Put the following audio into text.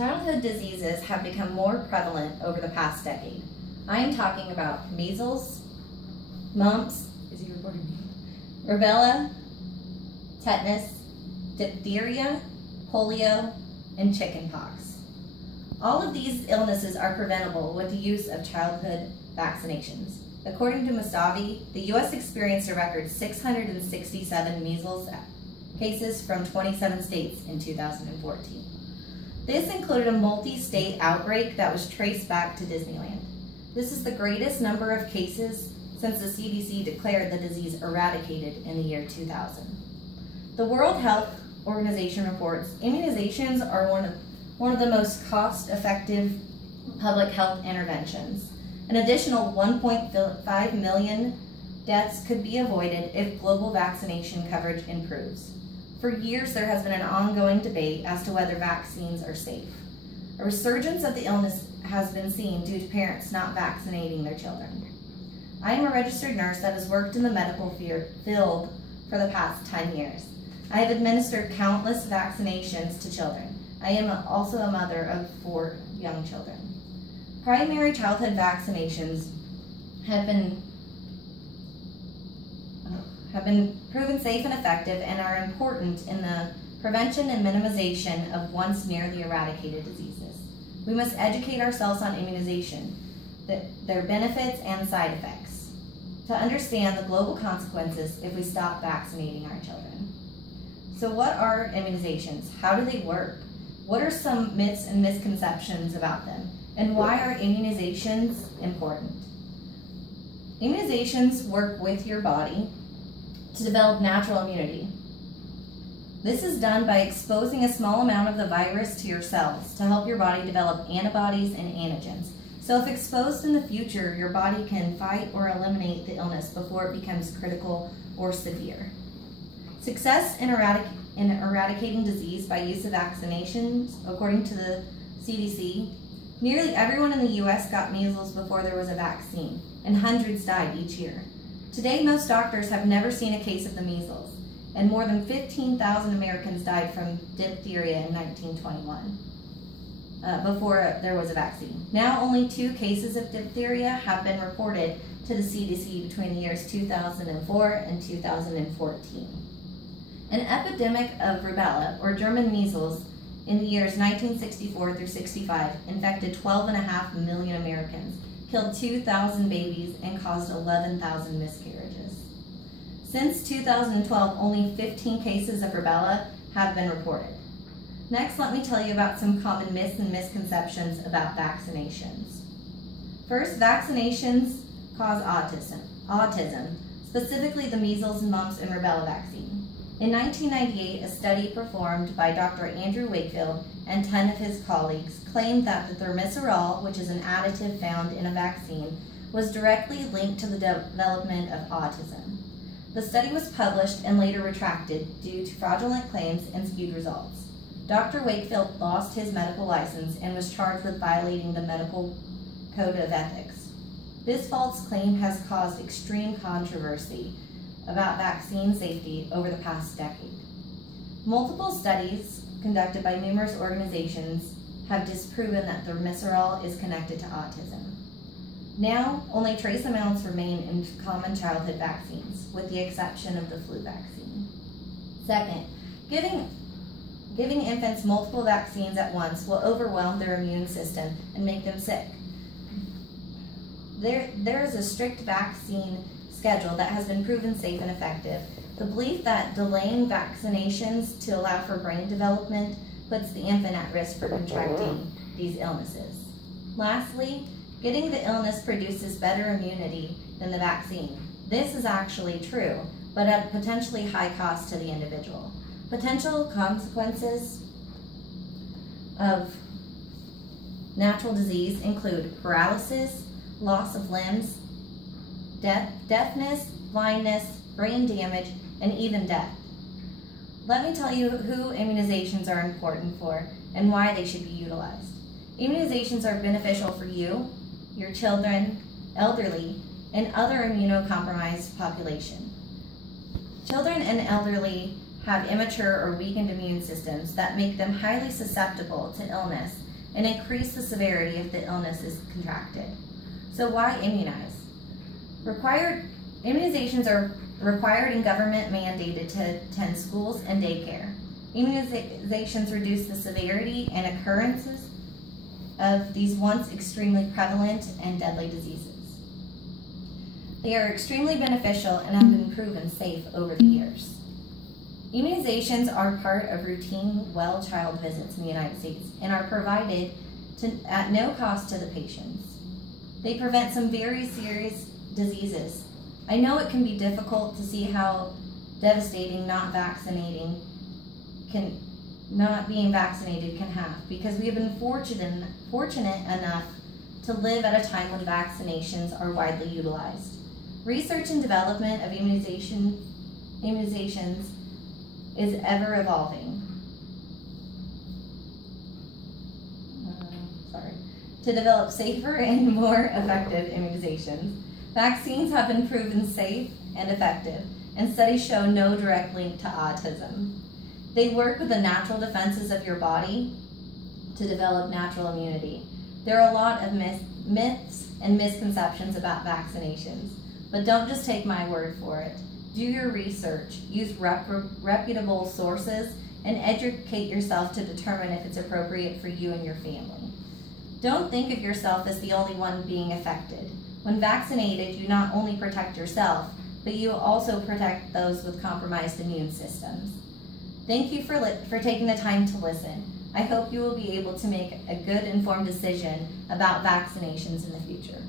Childhood diseases have become more prevalent over the past decade. I am talking about measles, mumps, Is he recording me? rubella, tetanus, diphtheria, polio, and chickenpox. All of these illnesses are preventable with the use of childhood vaccinations. According to Persuasive, the U.S. experienced a record 667 measles cases from 27 states in 2014. This included a multi-state outbreak that was traced back to Disneyland. This is the greatest number of cases since the CDC declared the disease eradicated in the year 2000. The World Health Organization reports immunizations are one of the most cost-effective public health interventions. An additional 1.5 million deaths could be avoided if global vaccination coverage improves. For years, there has been an ongoing debate as to whether vaccines are safe. A resurgence of the illness has been seen due to parents not vaccinating their children. I am a registered nurse that has worked in the medical field for the past 10 years. I have administered countless vaccinations to children. I am also a mother of 4 young children. Primary childhood vaccinations have been proven safe and effective and are important in the prevention and minimization of once nearly eradicated diseases. We must educate ourselves on immunization, their benefits and side effects, to understand the global consequences if we stop vaccinating our children. So what are immunizations? How do they work? What are some myths and misconceptions about them? And why are immunizations important? Immunizations work with your body to develop natural immunity. This is done by exposing a small amount of the virus to your cells to help your body develop antibodies and antigens. So if exposed in the future, your body can fight or eliminate the illness before it becomes critical or severe. Success in eradicating disease by use of vaccinations, according to the CDC, nearly everyone in the U.S. got measles before there was a vaccine, and hundreds died each year. Today, most doctors have never seen a case of the measles, and more than 15,000 Americans died from diphtheria in 1921, before there was a vaccine. Now, only 2 cases of diphtheria have been reported to the CDC between the years 2004 and 2014. An epidemic of rubella, or German measles, in the years 1964 through 65 infected 12.5 million Americans, killed 2,000 babies, and caused 11,000 miscarriages. Since 2012, only 15 cases of rubella have been reported. Next, let me tell you about some common myths and misconceptions about vaccinations. First, vaccinations cause autism, specifically the measles, mumps, and rubella vaccine. In 1998, a study performed by Dr. Andrew Wakefield and 10 of his colleagues claimed that the thimerosal, which is an additive found in a vaccine, was directly linked to the development of autism. The study was published and later retracted due to fraudulent claims and skewed results. Dr. Wakefield lost his medical license and was charged with violating the Medical Code of Ethics. This false claim has caused extreme controversy about vaccine safety over the past decade. Multiple studies conducted by numerous organizations have disproven that thimerosal is connected to autism. Now, only trace amounts remain in common childhood vaccines, with the exception of the flu vaccine. Second, giving infants multiple vaccines at once will overwhelm their immune system and make them sick. There is a strict vaccine schedule that has been proven safe and effective. The belief that delaying vaccinations to allow for brain development puts the infant at risk for contracting these illnesses. Lastly, getting the illness produces better immunity than the vaccine. This is actually true, but at potentially high cost to the individual. Potential consequences of natural disease include paralysis, loss of limbs, deafness, blindness, brain damage, and even death. Let me tell you who immunizations are important for and why they should be utilized. Immunizations are beneficial for you, your children, elderly, and other immunocompromised population. Children and elderly have immature or weakened immune systems that make them highly susceptible to illness and increase the severity if the illness is contracted. So why immunize? Immunizations are required and government mandated to attend schools and daycare. Immunizations reduce the severity and occurrences of these once extremely prevalent and deadly diseases. They are extremely beneficial and have been proven safe over the years. Immunizations are part of routine well child visits in the United States and are provided at no cost to the patients. They prevent some very serious diseases. I know it can be difficult to see how devastating not being vaccinated can have, because we have been fortunate enough to live at a time when vaccinations are widely utilized. Research and development of immunizations is ever evolving. To develop safer and more effective immunizations. Vaccines have been proven safe and effective, and studies show no direct link to autism. They work with the natural defenses of your body to develop natural immunity. There are a lot of myths and misconceptions about vaccinations, but don't just take my word for it. Do your research, use reputable sources, and educate yourself to determine if it's appropriate for you and your family. Don't think of yourself as the only one being affected. When vaccinated, you not only protect yourself, but you also protect those with compromised immune systems. Thank you for taking the time to listen. I hope you will be able to make a good, informed decision about vaccinations in the future.